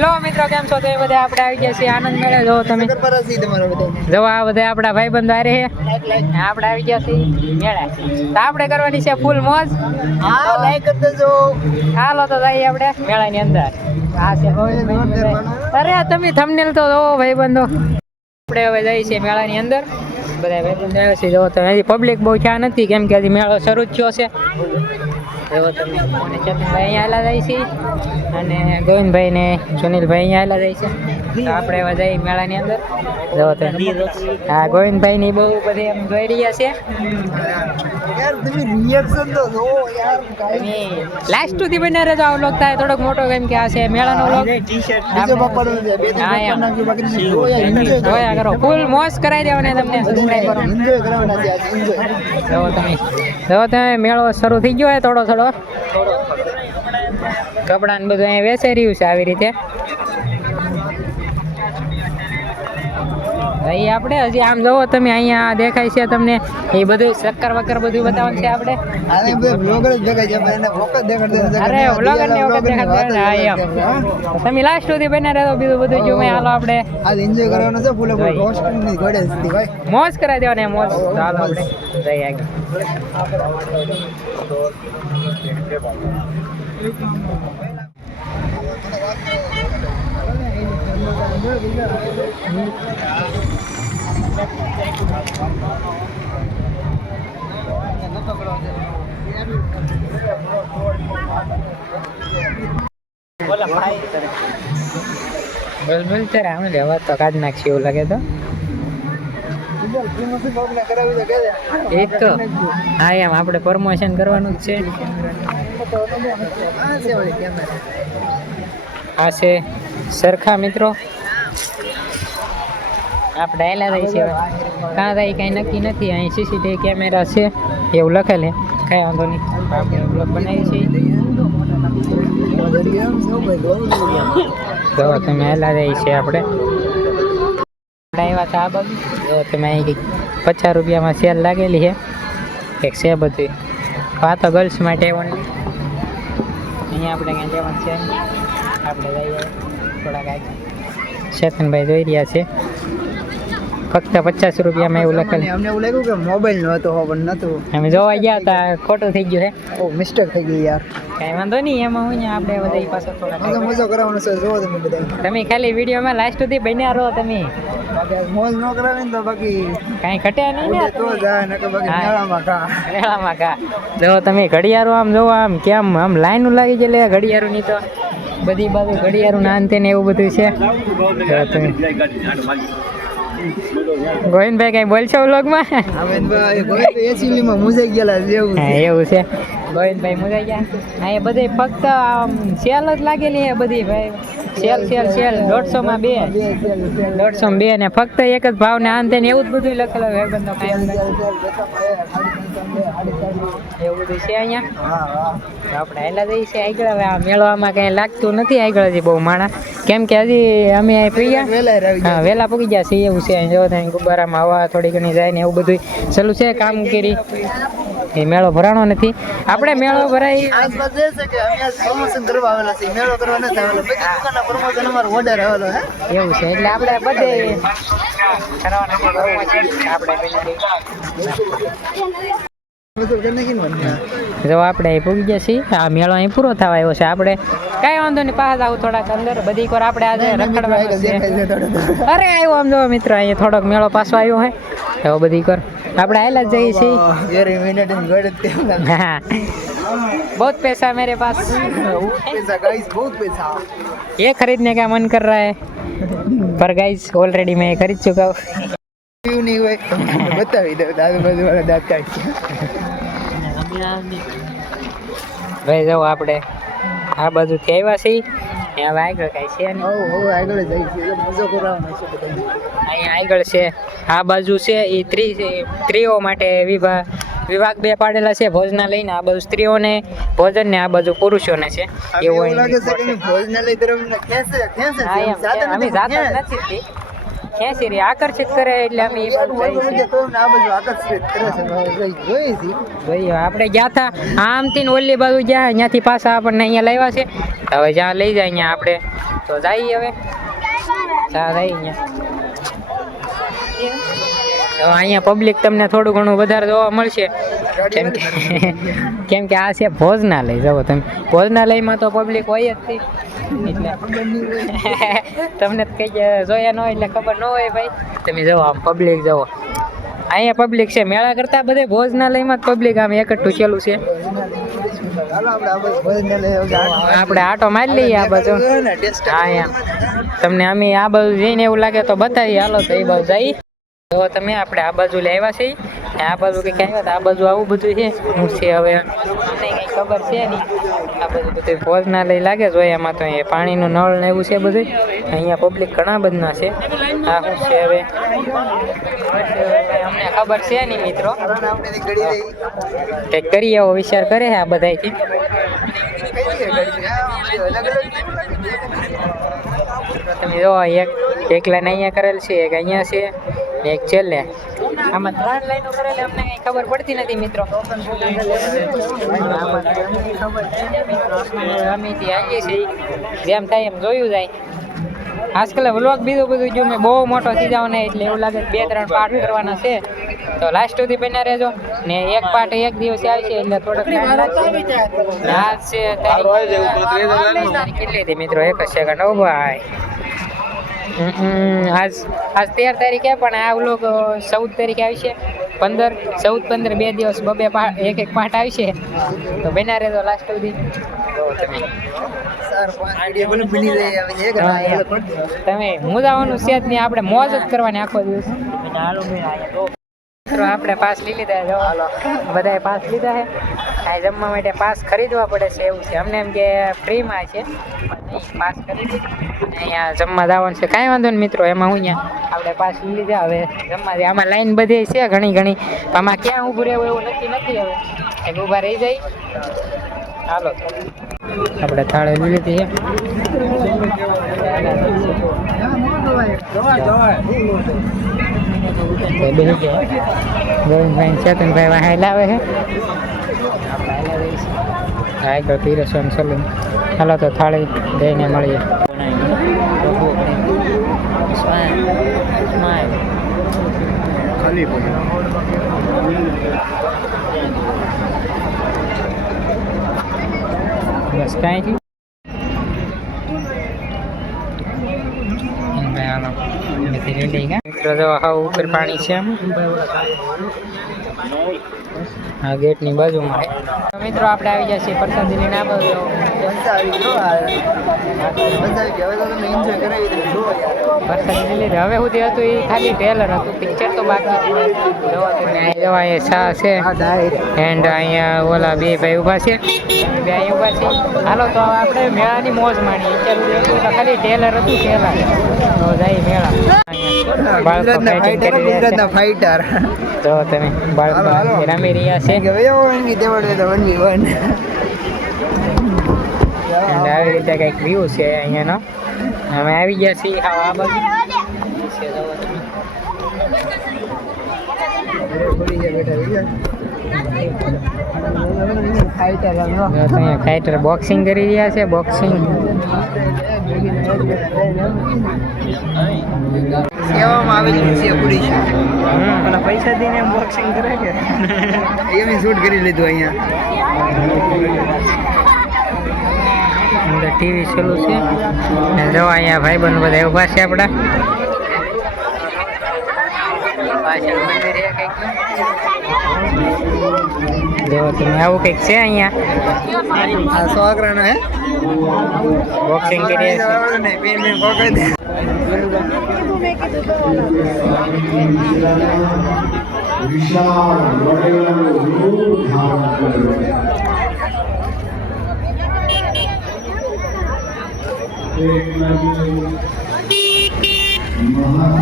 Hello મિત્રો, કેમ છો? તો બધા આપણે આવી ગયા છીએ આનંદ મેળે. જો તમે જો આ બધા આપણા ભાઈબંધો આ રહે, આપણે આવી ગયા છીએ મેળે. તો આપણે કરવાની છે ફૂલ મોજ. હા, લાઈક કરી દેજો. હાલો તો જઈએ આપણે મેળાની અંદર. આ છે અરે તમે થંબનેલ તો જોવો ભાઈબંધો. આપણે હવે જઈએ છીએ મેળાની અંદર. બધા ભાઈબંધો આવે છે. જો તમે હજી પબ્લિક બહુ ક્યાં નથી, કેમ કે હજી મેળો શરૂ જ થયો છે. જો તમે અને ચેતનભાઈ અહીંયા આવેલા જાય છે અને ગોવિંદભાઈ ને સુનિલભાઈ અહીંયા આવેલા જાય છે. તો આપણે હવે જઈએ મેળાની અંદર. જો તમે હા, ગોવિંદભાઈ ની બહુ બધી એમ જોઈ રહ્યા છે. યાર તમે રિએક્શન તો જો યાર. લાસ્ટ સુધી બને રહેજો. આ વ્લોગ થાય થોડોક મોટો, કેમ કે આ છે મેળાનો વ્લોગ. બીજો બાપાનો છે. બે ત્રણ નાખી બાકી જોયા કરો, ફૂલ મોજ કરાવી દેવાની તમને. સબસ્ક્રાઇબ કરો, એન્જોય કરવાના છે આજ. એન્જોય જો તમે મેળો શરૂ થઈ ગયો હોય થોડો થોડો. કપડાં ને બધું અહીંયા વેચાઈ રહ્યું છે આવી રીતે. અહીં આપણે હજી આમ જોવો તમે, અહીંયા દેખાય છે તમને એ બધું ચક્કર વક્કર બધું બતાવવાનું છે આપણે. આને બે બ્લોગર જ દેખાય છે, પણ એને ફોકસ દેખાડે. અરે વ્લોગર ને વખત દેખાડે. હા એમ તમે લાસ્ટ સુધી બને રહેજો. બીજું બધું જો હાલો આપણે આજ એન્જોય કરવાનો છે. ફૂલ રોસ્ટ ની ગોડે છે ભાઈ. મોજ કરાવી દેવાની. મોજ. ચાલો આપણે જઈએ આગળ. બસ ચારે આમ લેવા તો કાઢ નાખશે એવું લાગે તો. એ તો હા, એમ આપણે પ્રમોશન કરવાનું જ છે. આ છે સરખા મિત્રો. આપણે આવેલા રહી છે. કાં થાય કાંઈ નક્કી નથી. અહીં સીસીટીવી કેમેરા છે એવું લખેલ છે. કાંઈ વાંધો નહીં. આપણે બ્લોગ બનાવી છીએ. તો તમે આવેલા રહી છે આપણે. આવ્યા હતા આ બાજુ. જો તમે અહીં કંઈક 50 રૂપિયામાં સેલ લાગેલી છે. એક છે બધું. આ તો ગર્લ્સ માટે ઓનલી. અહીંયા આપણે ક્યાં જવાનું છે. આપણે જઈએ થોડાક આગળ. ચેતનભાઈ જોઈ રહ્યા છે. ફક્ત 50 રૂપિયામાં એવું લખેલ. અમને એવું લાગ્યું કે મોબાઈલ નો હતો, પણ નતું. અમે જોવા ગયા હતા, ખોટું થઈ ગયું છે. ઓ મિસ્ટેક થઈ ગઈ યાર. કાંઈ વાંધો નહીં. એમાં હું આપણે બધા પાછો થોડા મજો કરવાનો છે. જોવો તમે બધા. તમે ખાલી વિડીયોમાં લાસ્ટ સુધી બન્યા રહો. તમે મોજ ન કરાવે ને તો બાકી કાંઈ ઘટ્યા નહીં ને તો જાય ને કે બાકી મેળામાં કા. મેળામાં કા. જો તમે ઘડિયાળો આમ જોવો, આમ કેમ આમ લાઈન લાગી જાય ઘડિયાળો ની. તો બધી બાજુ ઘડિયાળું ના અંતે ને એવું બધું છે. ગોવિંદભાઈ કઈ બોલશો વ્લોગમાં? એવું છે. ગોવિંદભાઈ મુજાઈ ગયા. અહીંયા બધી ફક્ત સેલ જ લાગેલી છે બધી ભાઈ. સેલ 150 માં 2, 150 માં 2 ને ફક્ત એક જ ભાવ ને અંતે ને એવું જ બધું લખેલું હોય. બંધો કાંઈ એવું બધું છે અહીંયા. આપણે હેલા જઈએ છીએ આગળ. હવે આ મેળવામાં કઈ લાગતું નથી આગળ હજી બહુ માણા, કેમ કે હજી અમે અહીં પૂગ્યા. હા, વહેલા પૂગી ગયા છીએ એવું છે. જો તમે ગુબ્બારામાં હવા થોડી ઘણી જાય ને એવું બધું ચાલુ છે કામગીરી. એ મેળો ભરાણો નથી. આપણે મેળો ભરાઈ આસપાસ જે છે કે અમે પ્રમોશન કરવા આવેલા છે. મેળો કરવા નથી આવેલા. બધી દુકાનના પ્રમોશન અમારો ઓર્ડર આવેલો હે. એવું છે. એટલે આપણે બધે કરવાના છે પ્રમોશન. આપણે જો આપણે અહીં પૂગી ગયા છીએ. આ મેળો અહીં પૂરો થવા આવ્યો છે. આપણે કાંઈ વાંધો નહીં, પાછા આવું થોડાક અંદર. બધી વાર આપણે આજે રખડવાનું છે. અરે આવ્યો આમ જો મિત્રો, અહીંયા થોડોક મેળો પાછો આવ્યો હોય. તો બધી વાર આપણે આવેલા જ જઈએ છીએ. हाँ, बहुत पैसा मेरे पास. बहुत पैसा. ये खरीदने का मन कर रहा है, पर गाइस ऑलरेडी मैं खरीद चुका हूँ. क्यों नहीं हुए बतावी दो. दादू बाजू वाला दांत काट. ભાઈ જો આપણે આ બાજુથી આવ્યા છીએ. હવે આગળ કાંઈ છે નહીં. આગળ જઈ છે. મજો કરવાનો છે બધા. અહીંયા આગળ છે. આ બાજુ છે એ સ્ત્રીઓ માટે વિભાગ 2 પાડેલા છે ભોજનાલયને. આ બાજુ સ્ત્રીઓને ભોજન ને આ બાજુ પુરુષોને છે. એવું લાગે છે કે ભોજનાલય તરફ ખેંચે અમે જાતા નથી. ખેંચી રહી આકર્ષિત કરે એટલે અમે એ બાજુ જઈએ છીએ. તો આ બધું આકર્ષિત કરે છે જોઈએ છીએ. જોઈએ આપણે ગયા હતા આમથી ને ઓલી બાજુ ગયા ત્યાંથી પાછા આપણને અહીંયા લાવ્યા છે. હવે જ્યાં લઈ જાય અહીંયા આપણે તો જઈએ હવે ત્યાં જઈએ અહીંયા. તો અહીંયા પબ્લિક તમને થોડું ઘણું વધારે જોવા મળશે કેમ કે આ છે ભોજનાલય. જવો તમે ભોજનાલયમાં તો પબ્લિક હોય જ હતી એટલે તમને કઈ જોયા ન હોય એટલે ખબર ન હોય ભાઈ. તમે જુઓ આમ પબ્લિક જુઓ અહીંયા પબ્લિક છે મેળા કરતા બધે ભોજનાલયમાં જ પબ્લિક આમ એકઠું ચેલું છે. આપણે આટો મારી લઈએ આ બાજુ. હા એમ તમને અમે આ બાજુ જઈને એવું લાગે તો બતાવીએ હાલો તો એ બાજુ જઈ. તો તમે આપણે આ બાજુ લેવા છે આ બાજુ કંઈક આવ્યા હતા આ બાજુ આવું બધું છે શું છે હવે અમને કંઈ ખબર છે નહીં. આ બધું બધું ભોજનાલય લાગે છે હોય એમાં તો એ પાણીનું નળ ને એવું છે બધું. અહીંયા પબ્લિક ઘણા બધા છે. આ શું છે હવે અમને ખબર છે નહીં મિત્રો. કંઈક કરીએ એવો વિચાર કરે છે આ બધાથી. તમે જો એકલા ને અહીંયા કરેલ છે એક અહીંયા છે એક છેલ્લે. આમાં 3 લાઈનો કરેલી અમને કઈ ખબર પડતી નથી મિત્રો. અમે આવીએ છીએ જેમ થાય એમ જોયું જાય. આજકાલ વ્લોગ બીજું બધું જો મેં બહુ મોટો થઈ જાવ ને એટલે એવું લાગે 2-3 પાર્ટ કરવાના છે તો લાસ્ટ સુધી બન્યા રહેજો ને. એક પાર્ટ એક દિવસે આવશે એટલે થોડોક આજ છે તારીખ કેટલી હતી મિત્રો 1 સેકન્ડ. ઓ ભાઈ આજ 13 તારીખે પણ આ વ્લોગ 14 તારીખે આવશે. 15, 14, 15 2 દિવસ એક પાર્ટ આવશે તો બન્યા રહેજો લાસ્ટ સુધી. તમે મુદાવાનું છે જ નહીં આપણે મોજ જ કરવાની આખો દિવસ. આપણે પાસ લઈ લીધા બધાએ પાસ લીધા છે. આ જમવા માટે પાસ ખરીદવા પડે છે એવું છે. અમને એમ કે ફ્રીમાં છે પાસ ખરીદી અહીંયા જમવા જવાનું છે. કાંઈ વાંધો નહીં મિત્રો એમાં હું અહીંયા આપણે પાસ લઈ લીધા. હવે જમવા દે આમાં લાઈન બધી છે ઘણી આમાં ક્યાં ઊભું રહેવું એવું નક્કી નથી. હવે એક ઊભા રહી જાય હાલો આપણે થાળે લઈ લીધી છે. ગોવિંદભાઈ ચેતનભાઈ વાહ લાવે છે. આગળ પીરસવાનું સલૂન. હાલો તો થાળી દઈને મળીએ. બસ કાંઈ મિત્રો જો હા ઉપર પાણી છે આમ આ ગેટની બાજુમાં. મિત્રો આપણે આવી ગયા છીએ પ્રસાદી લઈને. આ બાજુ પ્રસાદી લીધી. હવે સુધી હતું એ ખાલી ટ્રેલર હતું પિક્ચર તો બાકી. જોવા એ શા છે એન્ડ અહીંયા ઓલા બે ભાઈ ઊભા છે. બે અહીં ઊભા છે. હાલો તો આપણે મેળાની મોજ માણી. અત્યારે તો ખાલી ટ્રેલર હતું ટ્રેલર તો જાય મેળા. ફાઈટર જો તમે બાળકો રમી રહ્યા છે. આવી રીતે કંઈક વ્યૂ છે અહીંયાનો. અમે આવી ગયા છીએ આ બાજુ. ફાઈટર બોક્સિંગ કરી રહ્યા છે. બોક્સિંગ પૈસા દઈને બોક્સિંગ કરે કે એમ શૂટ કરી લીધું અહીંયા. ટીવી ચાલુ છે. જો અહીંયા ભાઈબંધ બધા ઊભા છે આપણા. પાછળ મંદિર છે કંઈક. જો તમે આવું કંઈક છે અહીંયા. છોકરાનો હે બોક્સિંગ કરી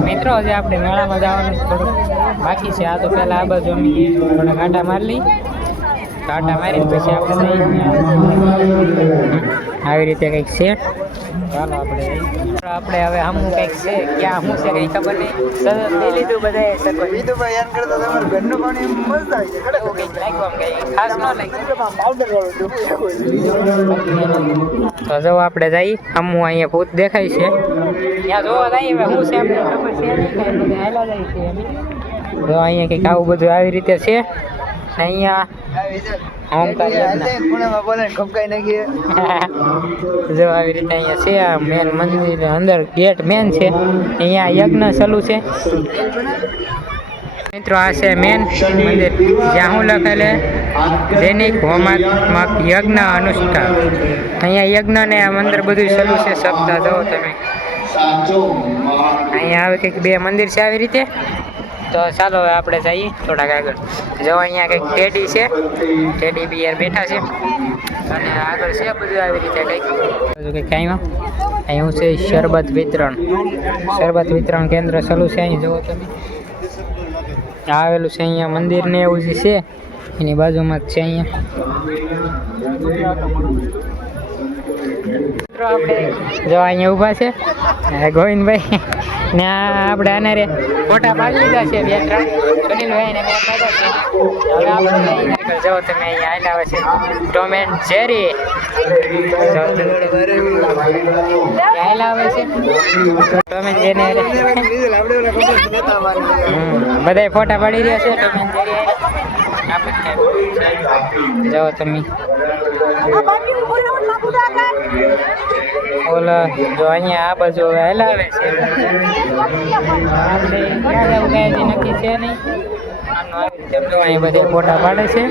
મિત્રો હજી આપણે મેળામાં જવાનું થોડું બાકી છે. આ તો પહેલાં આ બાજુ અમે થોડા કાંટા મારી લઈ. કાંટા મારીને પછી આપણે આવી રીતે કંઈક છે. ચાલો આપણે હવે હમું કંઈક છે ક્યાં શું છે કંઈ ખબર નહીં સરસ લઈ લીધું બધાએ સરબત. વિધુભાઈ યાદ કરતા તમારું ઘરનું પાણી એમ મસ્ત આવે છે એવું કંઈક લાગ્યું આમ કંઈ ખાસ ન લાગ્યું. પાવડર વાળું તો જો આપણે જઈ હમું અહીંયા ભૂત દેખાય છે ત્યાં જોવા જઈએ હવે શું છે આપણે ખબર છે નહીં કાંઈ બધા હાલા જાય છે એમ. જો અહીંયા કંઈક આવું બધું આવી રીતે છે ને અહીંયા ઓમકાર યજ્ઞ. પુણેમાં બોલે ખપકાઈ નાખીએ જો આવી રીતે અહીંયા છે આ મેન મંદિર અંદર ગેટ મેન છે અહીંયા યજ્ઞ ચાલુ છે મિત્રો. આ છે મેન મંદિર જ્યાં હું લખેલે દૈનિક હોમાત્મક યજ્ઞ અનુષ્ઠાન. અહીંયા યજ્ઞ ને આ મંદિર બધું ચાલુ છે સપ્તાહ જો તમે અહીંયા આવે કંઈક બે મંદિર છે આવી રીતે. તો ચાલો હવે આપણે જઈએ થોડાક આગળ. જો અહીંયા કંઈક ટેડી છે ટેડી બિયર બેઠા છે અને આગળ છે બધું આવી રીતે કંઈક બધું કંઈક કાંઈમાં અહીં છે શરબત વિતરણ કેન્દ્ર ચાલુ છે. અહીં જુઓ તમે આવેલું છે અહીંયા મંદિર ને એવું જે છે એની બાજુમાં જ છે અહીંયા. મિત્રો આપણે જો અહીંયા ઊભા છે ગોવિંદભાઈ ને આપણે આને રે ફોટા પાડી લીધા છે બે ત્રણ સુનિલભાઈ ને મેં પાડ્યા છે. હવે આપણે જો તમે અહીંયા આવેલા આવે છે ટોમ એન્ડ જેરી આવેલા આવે છે ટોમ એન્ડ જેરી બધા ફોટા પાડી રહ્યા છે ટોમ એન્ડ જેરી જો તમે ઓલા જો અહીંયા આ બાજુ હલાવે છે આપણે ક્યાં જવું કાંઈ નક્કી છે નહીં. અહીં બધા ફોટા પાડે છે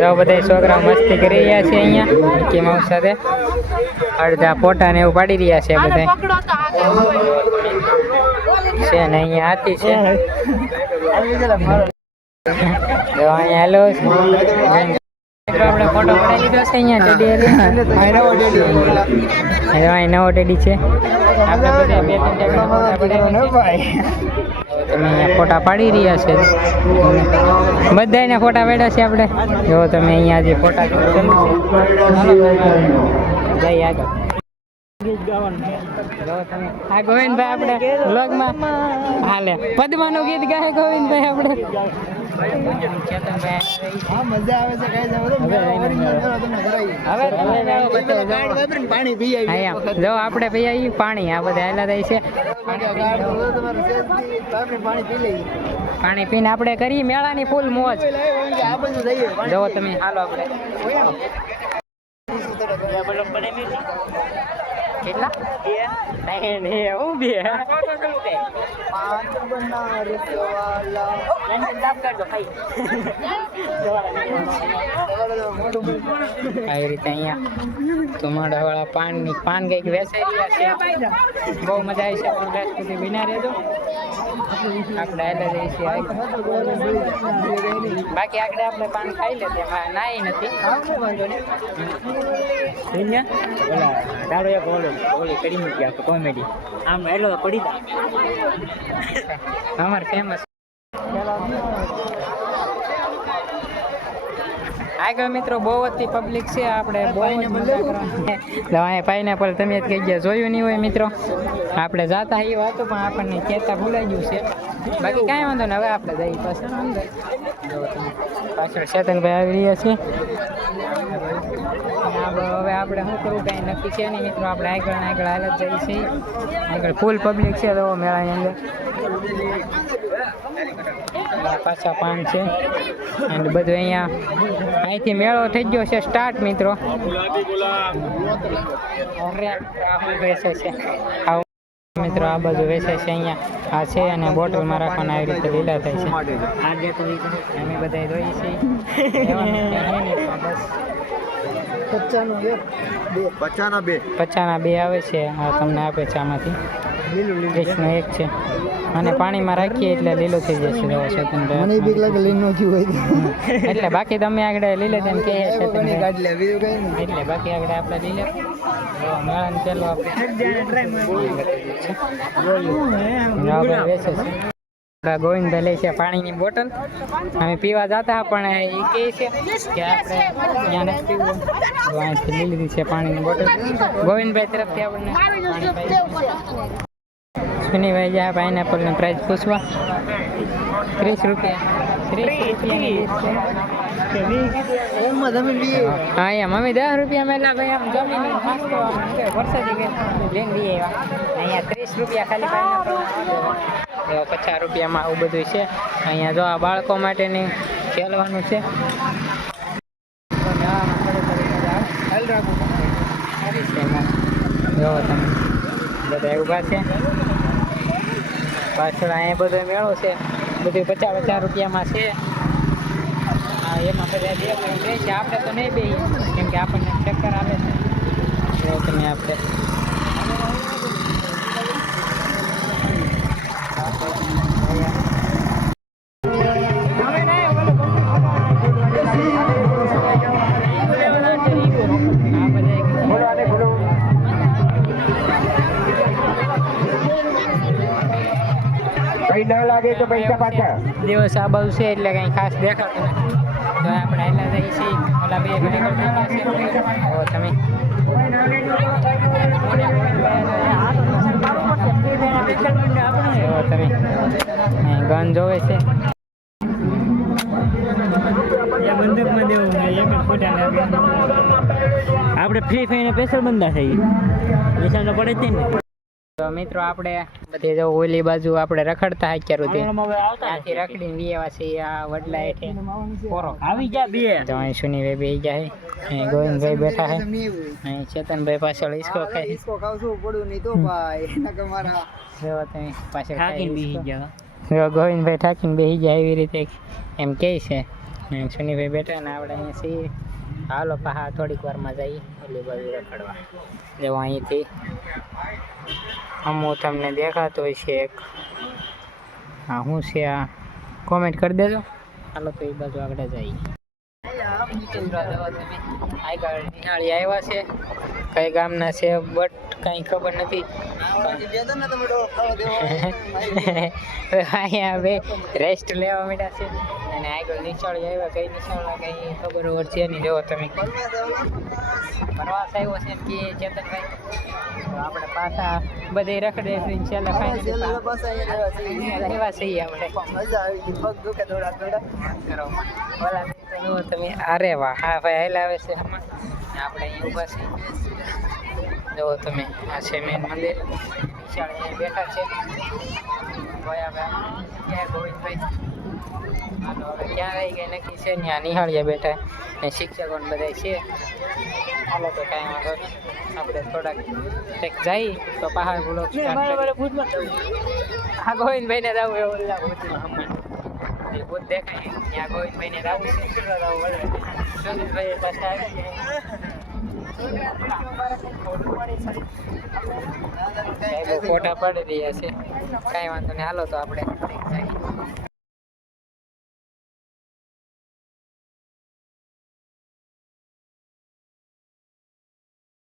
જો બધા છોકરા મસ્તી કરી રહ્યા છે અહીંયા મિકી માઉસ સાથે અડધા ફોટા ને એવું પાડી રહ્યા છે બધા છે ને અહીંયા હાથી છે જો અહીંયા હેલો છે. આપણે ફોટો પડાવી લીધો છે અહીંયા ટેડી અહીં નવો ટેડી છે. આપણે બધા બે ત્રણ તમે અહીંયા ફોટા પાડી રહ્યા છે બધાને ફોટા પાડ્યા છે આપણે. જો તમે અહીંયા જે ફોટા જઈએ આગળ. હા ગોવિંદભાઈ આપણે વ્લોગમાં હાલે પદ્માનું ગીત ગાય ગોવિંદભાઈ આપણે. જો આપણે પીએ પાણી આ બધા હેલા થાય છે પાણી પીને આપણે કરી મેળાની ફૂલ મોજ. જો તમે હાલો આપણે કેટલા હું બે આવી રીતે અહીંયા ધુમાડા વાળા પાન કઈક વેચાઈ રહ્યા છે. બહુ મજા આવી છે. આપણે સુધી વિના રહેજો આપણે હેલા જઈએ છીએ બાકી આગળ આપણે પાન ખાઈ લે તેમાં નાઈ નથી વાંધો નહીં. દાડો એક ઓલી કરી મૂકી આખો કોમેડી આમ એટલો પડી અમાર ફેમસ. આગળ મિત્રો બહુ જ પબ્લિક છે આપણે બહુ જ મજા કરવાની. પાઇનેપલ તમે જ કહી ગયા જોયું નહીં હોય મિત્રો આપણે જાતા એ વાતો પણ આપણને કહેતા ભૂલાઈ ગયું છે. બાકી કાંઈ વાંધો ને હવે આપણે જઈએ પાછળ અંદર. પાછળ ચેતનભાઈ આવી રહ્યા છે. હવે આપણે શું કરવું કાંઈ નક્કી છે નહીં મિત્રો. આપણે આગળ હાલ જ જઈએ છીએ. આગળ ફૂલ પબ્લિક છે તો મેળાની અંદર પાછા પાન છે અને બધું અહીંયા અહીંથી મેળો થઈ ગયો છે સ્ટાર્ટ મિત્રો. વેચે છે મિત્રો આ બાજુ વેચાય છે અહીંયા આ છે અને બોટલમાં રાખવાના આવી રીતે લીલા થાય છે. આજે તો અમે બધા જોઈએ છીએ બસ 50 બે આવે છે. આ તમને આપે છે આમાંથી 30નો એક છે અને પાણીમાં રાખીએ એટલે લીલો થઈ જશે. એટલે બાકી તમે આગળ લીલે તેમ કહે છે એટલે બાકી આગળ આપણે લીલે મેળાને પેલો આપણે વેચે છે. ગોવિંદભાઈ લે છે પાણીની બોટલ. અમે પીવા જતા પણ એ કહે છે કે આપણે ત્યાં નથી પીવું, તો અહીંથી લઈ લીધી છે પાણીની બોટલ. ગોવિંદભાઈ તરફથી આપણને પાણી પાઈ. સુનીભાઈ જ્યાં પાઇનેપલની પ્રાઇસ પૂછવા 30 રૂપિયા. 30 ઓમમાં જમીન બી હા અહીંયા મમ્મી 10 રૂપિયા મેલા ભાઈ આમ જમીન નાસ્તો વરસાદી લઈને લઈ આવ્યા. અહીંયા 30 રૂપિયા ખાલી પાઇનેપલ. 50 રૂપિયામાં આવું બધું છે. અહીંયા જો આ બાળકો માટેની ખેલવાનું છે. જો તમે બધા ઊભા છે પાછળ. અહીંયા બધો મેળો છે, બધું 50 રૂપિયામાં છે. એમાં બધા બે છે. આપણે તો નહીં બે, કેમ કે આપણને ચક્કર આવે છે. જો તમે આપણે કઈ ન લાગે તો પૈસા પાછા. દિવસ આ બાજુ છે એટલે કંઈ ખાસ દેખાતું નથી. તો આપણે હેલા જઈએ છીએ. ઓલા બે ઘડી કરતા છે. તમે ગન જોવે છે. આપણે ફ્રી ફાયર સ્પેશિયલ બંદા થઈ નિશાન પડે જ ને. તો મિત્રો આપણે બધી જો ઓલી બાજુ આપણે રખડતા અત્યાર સુધી ત્યાંથી રખડીને વિયેવા છીએ આ વડલા હેઠે પોરો આવી જા બે તો અહીં સુનીભાઈ બેસી જાય. અહીં ગોવિંદભાઈ બેઠા છે. અહીં ચેતનભાઈ પાછળ હિસકો ખાય. ઈસકો ખાવશું પડ્યું નહીં તો ભાઈ એના કે મારા જો તમે પાછળ થાકીને ખાય બેસી હિસકો. ગયા. જો ગોવિંદભાઈ થાકીને બેસી જાય એવી રીતે એમ કહે છે. અહીં સુનીભાઈ બેઠા ને આપણે અહીંયા છીએ. હાલો પહા થોડીક વારમાં જઈએ ઓલી બાજુ રખડવા. જો અહીંથી હું તમને દેખાતો હોય છે એક. હા શું છે આ કોમેન્ટ કરી દેજો. હાલો તો એ બાજુ આગળ જઈએ. આગળ નિહાળી આવ્યા છે. કઈ ગામના છે બટ કઈ ખબર નથી. અહીંયા બે રેસ્ટ લેવા માંડ્યા છે અને આગળ નિશાળી આવ્યા. કઈ નિશાળના કઈ ખબર ઓર છે નહીં. જોવો તમે પ્રવાસ આવ્યો છે એમ કે ચેતનભાઈ. તો આપણે પાછા બધે રખડે છેલ્લે લેવા છીએ આપણે. તમે અરે વાહ હા ભાઈ હાલ આવે છે હમણાં. આપણે અહીંયા ઊભા છીએ. જુઓ તમે આ છે મેન મંદિર. વિશાળ અહીંયા બેઠા છે. ક્યાં ગોવિંદભાઈ હા તો હવે ક્યાં રહી ગઈ નક્કી છે ને. આ નિહાળિયા બેઠા ને શિક્ષકો બધા છે. હાલો તો કાંઈ વાંધો નહીં. આપણે થોડાક કંઈક જઈએ તો પહાડ બ્લોક હા ગોવિંદભાઈને જવું એવું ભૂતમાં હમણાં એ ભૂત દેખાય ત્યાં ગોવિંદભાઈને જવું છે. સુનિલભાઈ પાછા આવી ગયા ફોટા પાડી રહ્યા છે. કાંઈ વાંધો નહીં. હાલો તો આપણે જઈએ.